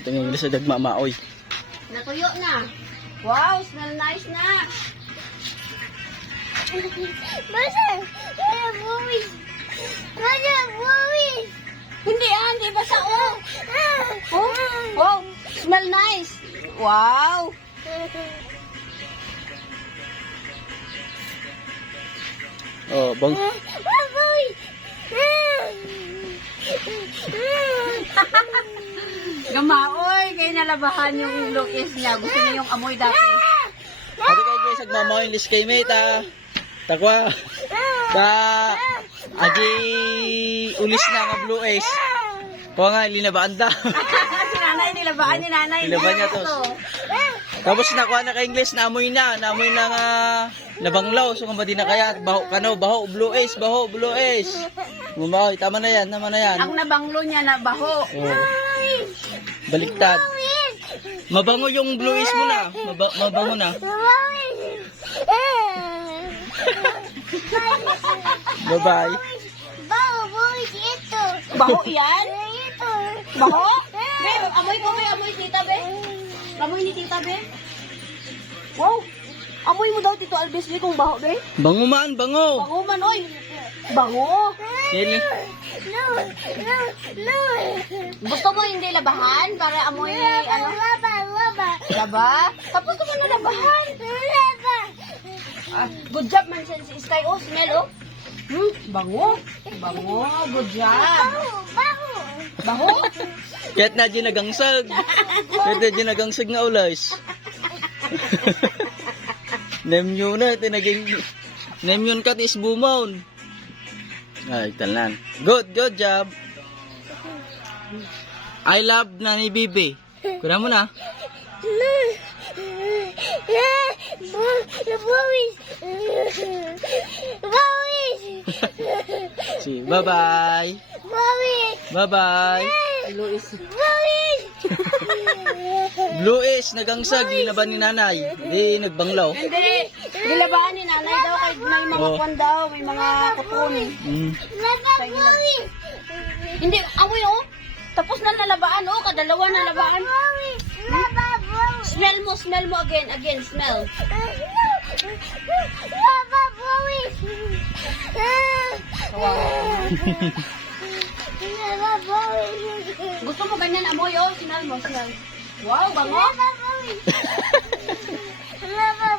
Tingin nila sa dagmamaoy. Natuyo na. Wow, smell nice na. Basa! Kaya buwis! Basa, buwis! Hindi hindi basa oh. Oh, wow, smell nice. Wow. Oh, bang. Buwis! Gamaoy, kaya nalabahan yung lukis niya. Gusto niya yung amoy dati. Hati kayo guys, agmamaoy lis kay mate Takwa. Ka. Aji ulis na nga blue ace. Kuha nga, linabaan da. Si nanay, nilabaan ni nanay. Nilaban niya to. Tapos nakuha na ka English, naamoy na nga nabanglaw. So kung di na kaya, baho, blue ace. Bumahoy, tama na yan. Ang nabanglo niya na baho. Oh. Baliktad. Mabango yung blue ace mo na. Mabango na. Bye-bye. Buwis ito! Baho yan? Ito! Baho? Be, amoy ko, be. Amoy tita, be. Amoy ni tita, be. Wow. Amoy mo daw, Tito Albes, be, kung baho, be. Bango man. Baho man, oy. Baho. Yan. No! Gusto mo hindi labahan para amoy, ano? Laba! Laba? Tapos ko na labahan. Good job man si Sky. Oh, smell, oh. Bango. Good job. Baho? Kahit na dyan nagangsag. Nga ulas. Nemyo na. Nemyon ka tis bumaon. Ay, talan. Good job. I love Nani Bibi. Kuna mo na. Buwis! Si, bye-bye. Bye-bye. Luis. Blue is nagangsag. Linaban ni nanay. Di nagbanglaw. Hindi. Nilabaan ni nanay daw kahit may mga Oh. kwan daw, may mga kupon. Hindi, amoy, oh. Tapos na nalabaan, oh. Kadalawa nalabaan. Smell mo again, smell. Gusto mo ganyan amoy, oh. Smell mo. Wow, bango. Lava,